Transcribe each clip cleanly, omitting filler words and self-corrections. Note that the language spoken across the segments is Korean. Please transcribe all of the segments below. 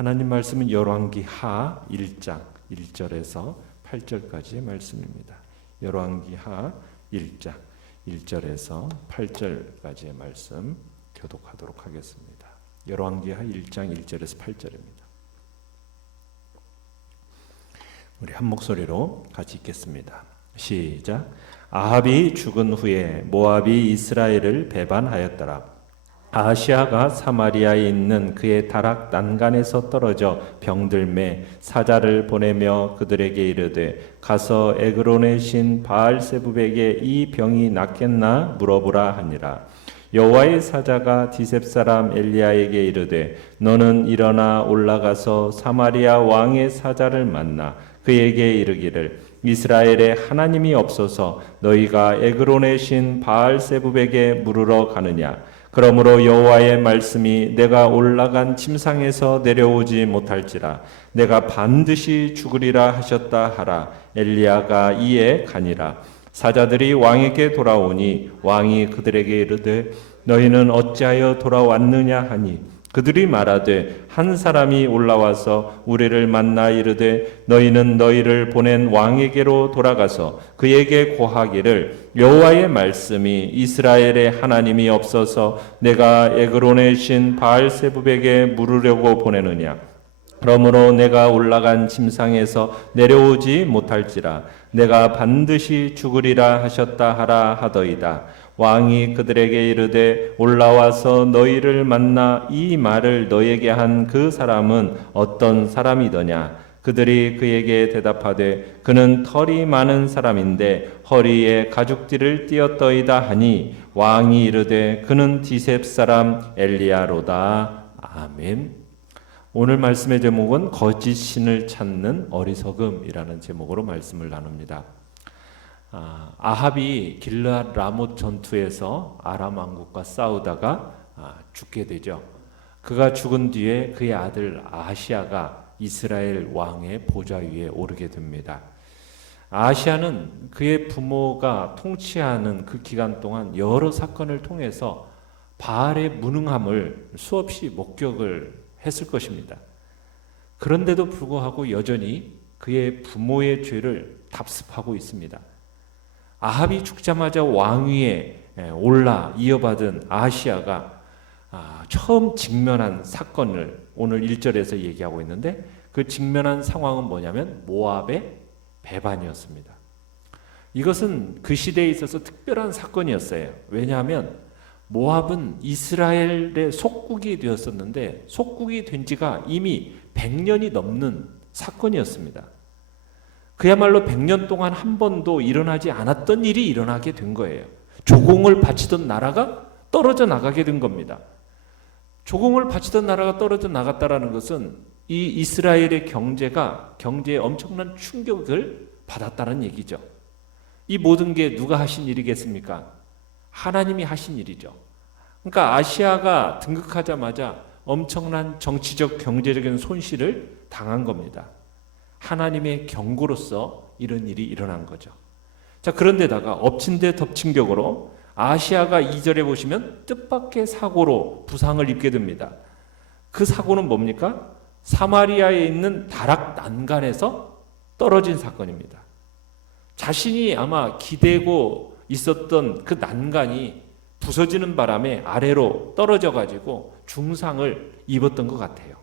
하나님 말씀은 열왕기하 1장 1절에서 8절까지의 말씀입니다. 열왕기하 1장 1절에서 8절까지의 말씀 교독하도록 하겠습니다. 열왕기하 1장 1절에서 8절입니다. 우리 한 목소리로 같이 읽겠습니다. 시작. 아합이 죽은 후에 모압이 이스라엘을 배반하였더라. 아하시아가 사마리아에 있는 그의 다락 난간에서 떨어져 병들매 사자를 보내며 그들에게 이르되 가서 에그론의 신 바알세붑에게 이 병이 낫겠나 물어보라 하니라. 여호와의 사자가 디셉 사람 엘리야에게 이르되 너는 일어나 올라가서 사마리아 왕의 사자를 만나 그에게 이르기를 이스라엘에 하나님이 없어서 너희가 에그론의 신 바알세붑에게 물으러 가느냐. 그러므로 여호와의 말씀이 내가 올라간 침상에서 내려오지 못할지라 내가 반드시 죽으리라 하셨다 하라. 엘리야가 이에 가니라. 사자들이 왕에게 돌아오니 왕이 그들에게 이르되 너희는 어찌하여 돌아왔느냐 하니 그들이 말하되 한 사람이 올라와서 우리를 만나 이르되 너희는 너희를 보낸 왕에게로 돌아가서 그에게 고하기를 여호와의 말씀이 이스라엘에 하나님이 없어서 내가 에그론의 신 바알세붑에게 물으려고 보내느냐. 그러므로 내가 올라간 침상에서 내려오지 못할지라 내가 반드시 죽으리라 하셨다 하라 하더이다. 왕이 그들에게 이르되 올라와서 너희를 만나 이 말을 너에게 한 그 사람은 어떤 사람이더냐. 그들이 그에게 대답하되 그는 털이 많은 사람인데 허리에 가죽띠를 띠었더이다 하니 왕이 이르되 그는 디셉 사람 엘리야로다. 아멘. 오늘 말씀의 제목은 거짓 신을 찾는 어리석음이라는 제목으로 말씀을 나눕니다. 아합이 길르앗 라못 전투에서 아람 왕국과 싸우다가 죽게 되죠. 그가 죽은 뒤에 그의 아들 아하시아가 이스라엘 왕의 보좌 위에 오르게 됩니다. 아하시아는 그의 부모가 통치하는 그 기간 동안 여러 사건을 통해서 바알의 무능함을 수없이 목격을 했을 것입니다. 그런데도 불구하고 여전히 그의 부모의 죄를 답습하고 있습니다. 아합이 죽자마자 왕위에 올라 이어받은 아하시아가 처음 직면한 사건을 오늘 1절에서 얘기하고 있는데 그 직면한 상황은 뭐냐면 모압의 배반이었습니다. 이것은 그 시대에 있어서 특별한 사건이었어요. 왜냐하면 모압은 이스라엘의 속국이 되었었는데 속국이 된 지가 이미 100년이 넘는 사건이었습니다. 그야말로 100년 동안 한 번도 일어나지 않았던 일이 일어나게 된 거예요. 조공을 바치던 나라가 떨어져 나가게 된 겁니다. 조공을 바치던 나라가 떨어져 나갔다라는 것은 이 이스라엘의 경제에 엄청난 충격을 받았다는 얘기죠. 이 모든 게 누가 하신 일이겠습니까? 하나님이 하신 일이죠. 그러니까 아시아가 등극하자마자 엄청난 정치적 경제적인 손실을 당한 겁니다. 하나님의 경고로서 이런 일이 일어난 거죠. 자, 그런데다가 엎친 데 덮친 격으로 아시아가 2절에 보시면 뜻밖의 사고로 부상을 입게 됩니다. 그 사고는 뭡니까? 사마리아에 있는 다락 난간에서 떨어진 사건입니다. 자신이 아마 기대고 있었던 그 난간이 부서지는 바람에 아래로 떨어져 가지고 중상을 입었던 것 같아요.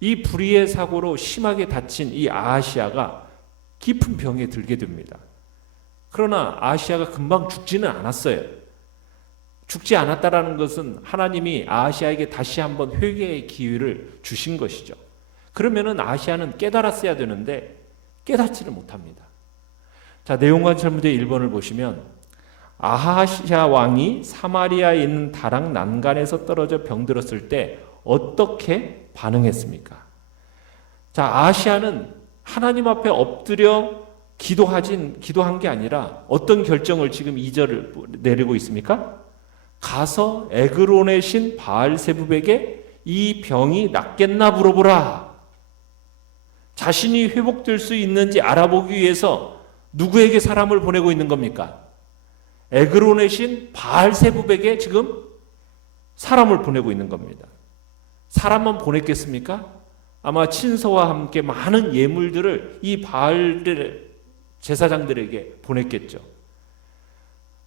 이 불의의 사고로 심하게 다친 이 아하시아가 깊은 병에 들게 됩니다. 그러나 아하시아가 금방 죽지는 않았어요. 죽지 않았다라는 것은 하나님이 아하시아에게 다시 한번 회개의 기회를 주신 것이죠. 그러면은 아하시아는 깨달았어야 되는데 깨닫지를 못합니다. 자, 내용관찰문제 1번을 보시면 아하시아 왕이 사마리아에 있는 다락 난간에서 떨어져 병들었을 때 어떻게 반응했습니까? 자, 아하시아는 하나님 앞에 엎드려 기도한 게 아니라 어떤 결정을 지금 2절을 내리고 있습니까? 가서 에그론의 신 바알세붑에게 이 병이 낫겠나 물어보라. 자신이 회복될 수 있는지 알아보기 위해서 누구에게 사람을 보내고 있는 겁니까? 에그론의 신 바알세붑에게 지금 사람을 보내고 있는 겁니다. 사람만 보냈겠습니까? 아마 친서와 함께 많은 예물들을 이 바알 제사장들에게 보냈겠죠.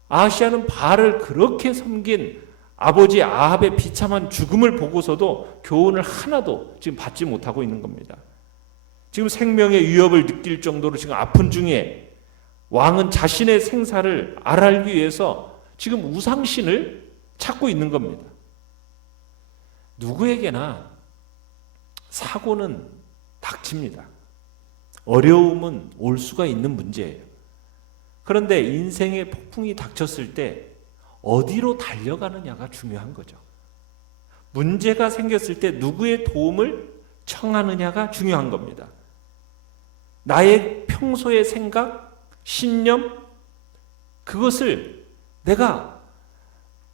아하시아는 바알을 그렇게 섬긴 아버지 아합의 비참한 죽음을 보고서도 교훈을 하나도 지금 받지 못하고 있는 겁니다. 지금 생명의 위협을 느낄 정도로 지금 아픈 중에 왕은 자신의 생사를 알기 위해서 지금 우상신을 찾고 있는 겁니다. 누구에게나 사고는 닥칩니다. 어려움은 올 수가 있는 문제예요. 그런데 인생의 폭풍이 닥쳤을 때 어디로 달려가느냐가 중요한 거죠. 문제가 생겼을 때 누구의 도움을 청하느냐가 중요한 겁니다. 나의 평소의 생각, 신념, 그것을 내가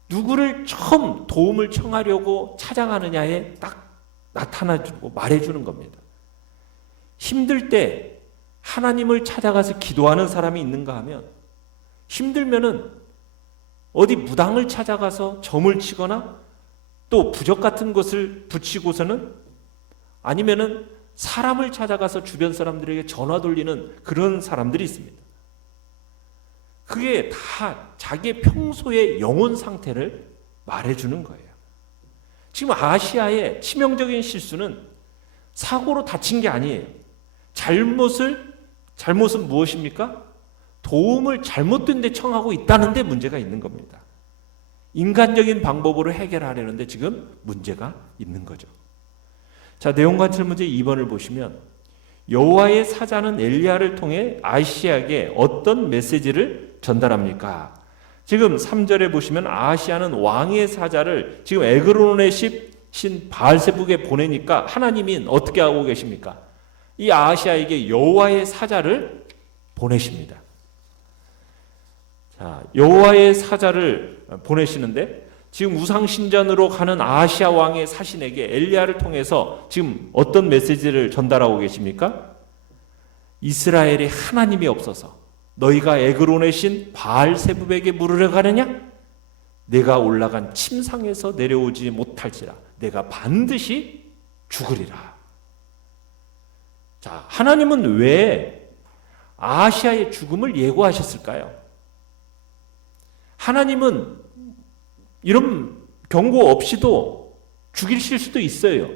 누구를 처음 도움을 청하려고 찾아가느냐에 딱 나타나주고 말해주는 겁니다. 힘들 때 하나님을 찾아가서 기도하는 사람이 있는가 하면, 힘들면은 어디 무당을 찾아가서 점을 치거나 또 부적 같은 것을 붙이고서는, 아니면은 사람을 찾아가서 주변 사람들에게 전화 돌리는 그런 사람들이 있습니다. 그게 다 자기의 평소의 영혼 상태를 말해주는 거예요. 지금 아시아의 치명적인 실수는 사고로 다친 게 아니에요. 잘못은 무엇입니까? 도움을 잘못된 데 청하고 있다는 데 문제가 있는 겁니다. 인간적인 방법으로 해결하려는데 지금 문제가 있는 거죠. 자, 내용관찰 문제 2번을 보시면, 여호와의 사자는 엘리야를 통해 아하시아에게 어떤 메시지를 전달합니까? 지금 3절에 보시면 아하시아는 왕의 사자를 지금 에그론의 신 바알세북에 보내니까 하나님이 어떻게 하고 계십니까? 이 아하시아에게 여호와의 사자를 보내십니다. 자, 여호와의 사자를 보내시는데, 지금 우상신전으로 가는 아하시아 왕의 사신에게 엘리야를 통해서 지금 어떤 메시지를 전달하고 계십니까? 이스라엘에 하나님이 없어서 너희가 에그론의 신 바알세불에게 물으러 가느냐? 내가 올라간 침상에서 내려오지 못할지라 내가 반드시 죽으리라. 자, 하나님은 왜 아하시아의 죽음을 예고하셨을까요? 하나님은 이런 경고 없이도 죽이실 수도 있어요.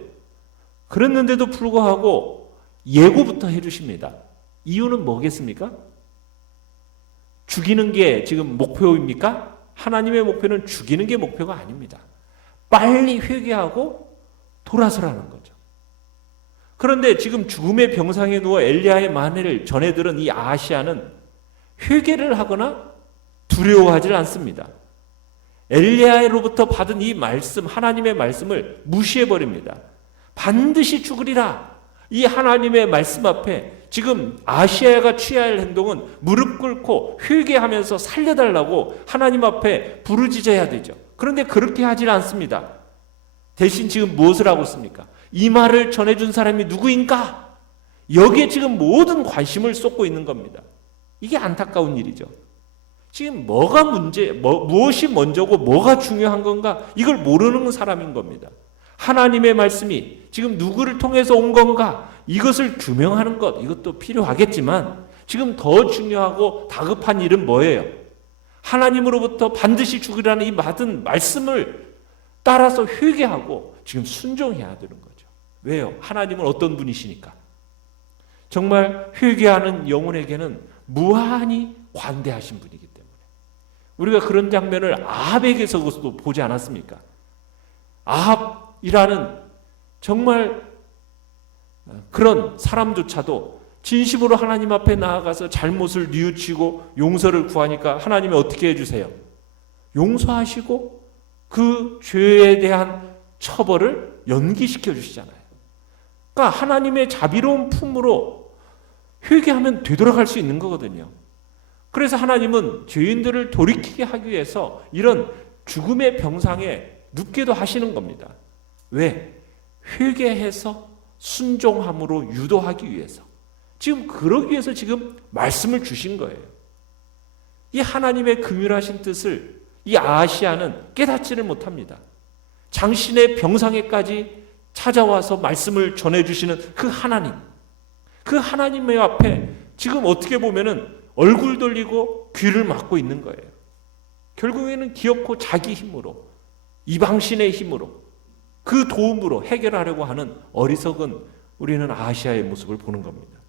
그랬는데도 불구하고 예고부터 해주십니다. 이유는 뭐겠습니까? 죽이는 게 지금 목표입니까? 하나님의 목표는 죽이는 게 목표가 아닙니다. 빨리 회개하고 돌아서라는 거죠. 그런데 지금 죽음의 병상에 누워 엘리야의 만해를 전해 들은 이 아하시아는 회개를 하거나 두려워하지 않습니다. 엘리야로부터 받은 이 말씀, 하나님의 말씀을 무시해버립니다. 반드시 죽으리라. 이 하나님의 말씀 앞에 지금 아시아가 취해야 할 행동은 무릎 꿇고 회개하면서 살려달라고 하나님 앞에 부르짖어야 되죠. 그런데 그렇게 하지 않습니다. 대신 지금 무엇을 하고 있습니까? 이 말을 전해준 사람이 누구인가? 여기에 지금 모든 관심을 쏟고 있는 겁니다. 이게 안타까운 일이죠. 지금 무엇이 먼저고 뭐가 중요한 건가? 이걸 모르는 사람인 겁니다. 하나님의 말씀이 지금 누구를 통해서 온 건가? 이것을 규명하는 것, 이것도 필요하겠지만 지금 더 중요하고 다급한 일은 뭐예요? 하나님으로부터 반드시 죽으라는 이 받은 말씀을 따라서 회개하고 지금 순종해야 되는 거죠. 왜요? 하나님은 어떤 분이시니까. 정말 회개하는 영혼에게는 무한히 관대하신 분이기 때문에. 우리가 그런 장면을 아합에게서도 보지 않았습니까? 아합이라는 정말 그런 사람조차도 진심으로 하나님 앞에 나아가서 잘못을 뉘우치고 용서를 구하니까 하나님이 어떻게 해주세요? 용서하시고 그 죄에 대한 처벌을 연기시켜 주시잖아요. 그러니까 하나님의 자비로운 품으로 회개하면 되돌아갈 수 있는 거거든요. 그래서 하나님은 죄인들을 돌이키게 하기 위해서 이런 죽음의 병상에 눕게도 하시는 겁니다. 왜? 회개해서 순종함으로 유도하기 위해서. 지금 그러기 위해서 지금 말씀을 주신 거예요. 이 하나님의 긍휼하신 뜻을 이 아하시아는 깨닫지를 못합니다. 장신의 병상에까지 찾아와서 말씀을 전해주시는 그 하나님, 그 하나님의 앞에 지금 어떻게 보면은 얼굴 돌리고 귀를 막고 있는 거예요. 결국에는 기어코 자기 힘으로, 이방신의 힘으로, 그 도움으로 해결하려고 하는 어리석은 우리는 아시아의 모습을 보는 겁니다.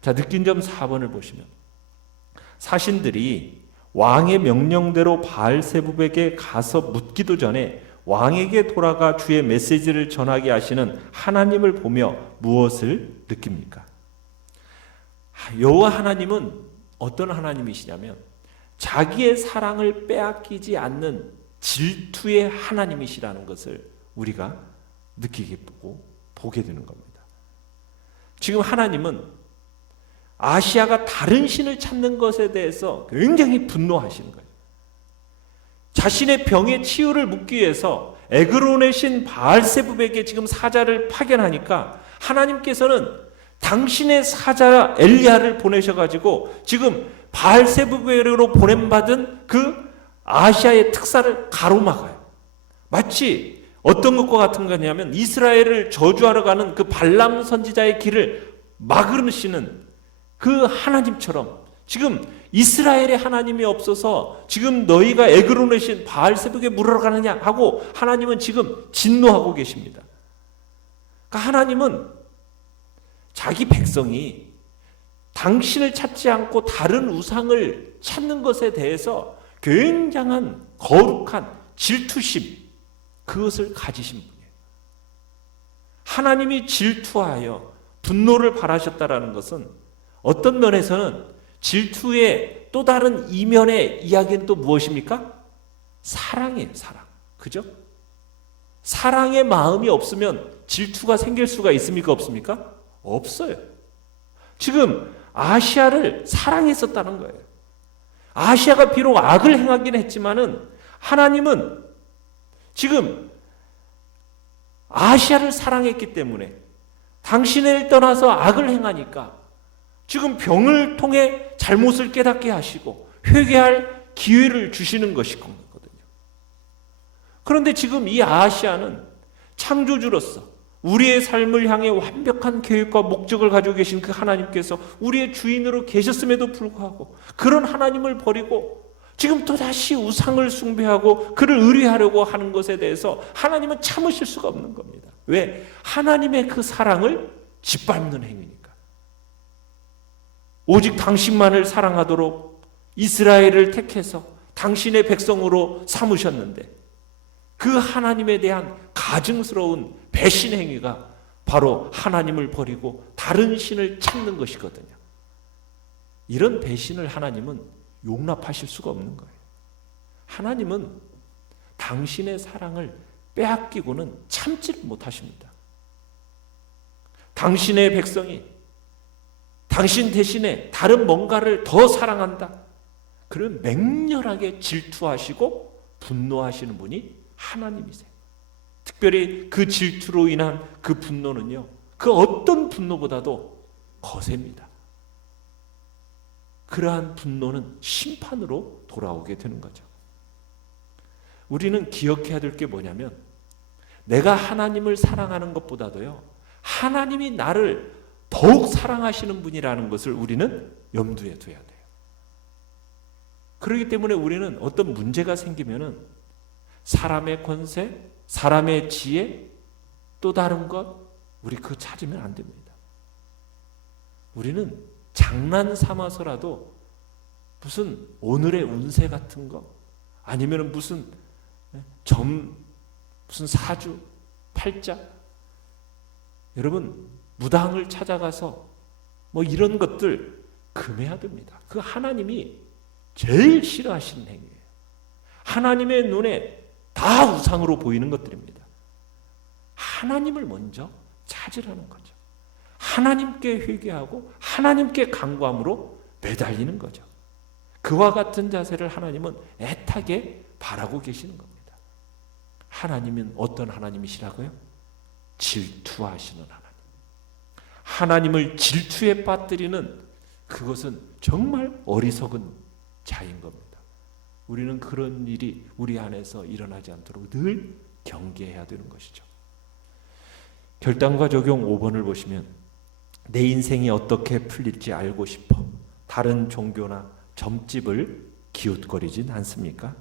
자, 느낀 점 4번을 보시면 사신들이 왕의 명령대로 바알세붑에게 가서 묻기도 전에 왕에게 돌아가 주의 메시지를 전하게 하시는 하나님을 보며 무엇을 느낍니까? 여호와 하나님은 어떤 하나님이시냐면 자기의 사랑을 빼앗기지 않는 질투의 하나님이시라는 것을 우리가 느끼게 보게 되는 겁니다. 지금 하나님은 아시아가 다른 신을 찾는 것에 대해서 굉장히 분노하시는 거예요. 자신의 병의 치유를 묻기 위해서 에그론의 신 바알세붑에게 지금 사자를 파견하니까 하나님께서는 당신의 사자 엘리야를 보내셔가지고 지금 바알세붑으로 보냄받은 그 아시아의 특사를 가로막아요. 마치 어떤 것과 같은 거냐면 이스라엘을 저주하러 가는 그 발람 선지자의 길을 막으시는 그 하나님처럼 지금 이스라엘의 하나님이 없어서 지금 너희가 에그론의 신 바알세붑에 물으러 가느냐 하고 하나님은 지금 진노하고 계십니다. 그러니까 하나님은 자기 백성이 당신을 찾지 않고 다른 우상을 찾는 것에 대해서 굉장한 거룩한 질투심, 그것을 가지신 분이에요. 하나님이 질투하여 분노를 발하셨다라는 것은 어떤 면에서는 질투의 또 다른 이면의 이야기는 또 무엇입니까? 사랑이에요, 사랑. 그죠? 사랑의 마음이 없으면 질투가 생길 수가 있습니까? 없습니까? 없어요. 지금 아시아를 사랑했었다는 거예요. 아시아가 비록 악을 행하긴 했지만은 하나님은 지금 아시아를 사랑했기 때문에 당신을 떠나서 악을 행하니까 지금 병을 통해 잘못을 깨닫게 하시고 회개할 기회를 주시는 것이거든요. 그런데 지금 이 아시아는 창조주로서 우리의 삶을 향해 완벽한 계획과 목적을 가지고 계신 그 하나님께서 우리의 주인으로 계셨음에도 불구하고 그런 하나님을 버리고 지금 또다시 우상을 숭배하고 그를 의뢰하려고 하는 것에 대해서 하나님은 참으실 수가 없는 겁니다. 왜? 하나님의 그 사랑을 짓밟는 행위니까. 오직 당신만을 사랑하도록 이스라엘을 택해서 당신의 백성으로 삼으셨는데 그 하나님에 대한 가증스러운 배신 행위가 바로 하나님을 버리고 다른 신을 찾는 것이거든요. 이런 배신을 하나님은 용납하실 수가 없는 거예요. 하나님은 당신의 사랑을 빼앗기고는 참지 못하십니다. 당신의 백성이 당신 대신에 다른 뭔가를 더 사랑한다. 그런 맹렬하게 질투하시고 분노하시는 분이 하나님이세요. 특별히 그 질투로 인한 그 분노는요, 그 어떤 분노보다도 거셉니다. 그러한 분노는 심판으로 돌아오게 되는 거죠. 우리는 기억해야 될 게 뭐냐면 내가 하나님을 사랑하는 것보다도요, 하나님이 나를 더욱 사랑하시는 분이라는 것을 우리는 염두에 둬야 돼요. 그렇기 때문에 우리는 어떤 문제가 생기면은 사람의 권세, 사람의 지혜, 또 다른 것, 우리 그거 찾으면 안 됩니다. 우리는 장난 삼아서라도 무슨 오늘의 운세 같은 거, 아니면 무슨 무슨 사주, 팔자, 여러분 무당을 찾아가서 뭐 이런 것들 금해야 됩니다. 그 하나님이 제일 싫어하시는 행위예요. 하나님의 눈에 다 우상으로 보이는 것들입니다. 하나님을 먼저 찾으라는 거죠. 하나님께 회개하고 하나님께 간구함으로 매달리는 거죠. 그와 같은 자세를 하나님은 애타게 바라고 계시는 겁니다. 하나님은 어떤 하나님이시라고요? 질투하시는 하나님. 하나님을 질투에 빠뜨리는 그것은 정말 어리석은 자인 겁니다. 우리는 그런 일이 우리 안에서 일어나지 않도록 늘 경계해야 되는 것이죠. 결단과 적용 5번을 보시면 내 인생이 어떻게 풀릴지 알고 싶어 다른 종교나 점집을 기웃거리진 않습니까?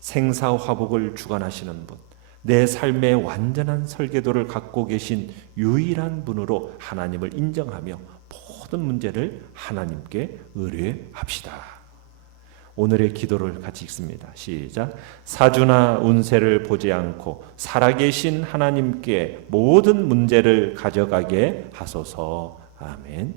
생사화복을 주관하시는 분, 내 삶의 완전한 설계도를 갖고 계신 유일한 분으로 하나님을 인정하며 모든 문제를 하나님께 의뢰합시다. 오늘의 기도를 같이 읽습니다. 시작. 사주나 운세를 보지 않고 살아계신 하나님께 모든 문제를 가져가게 하소서. 아멘.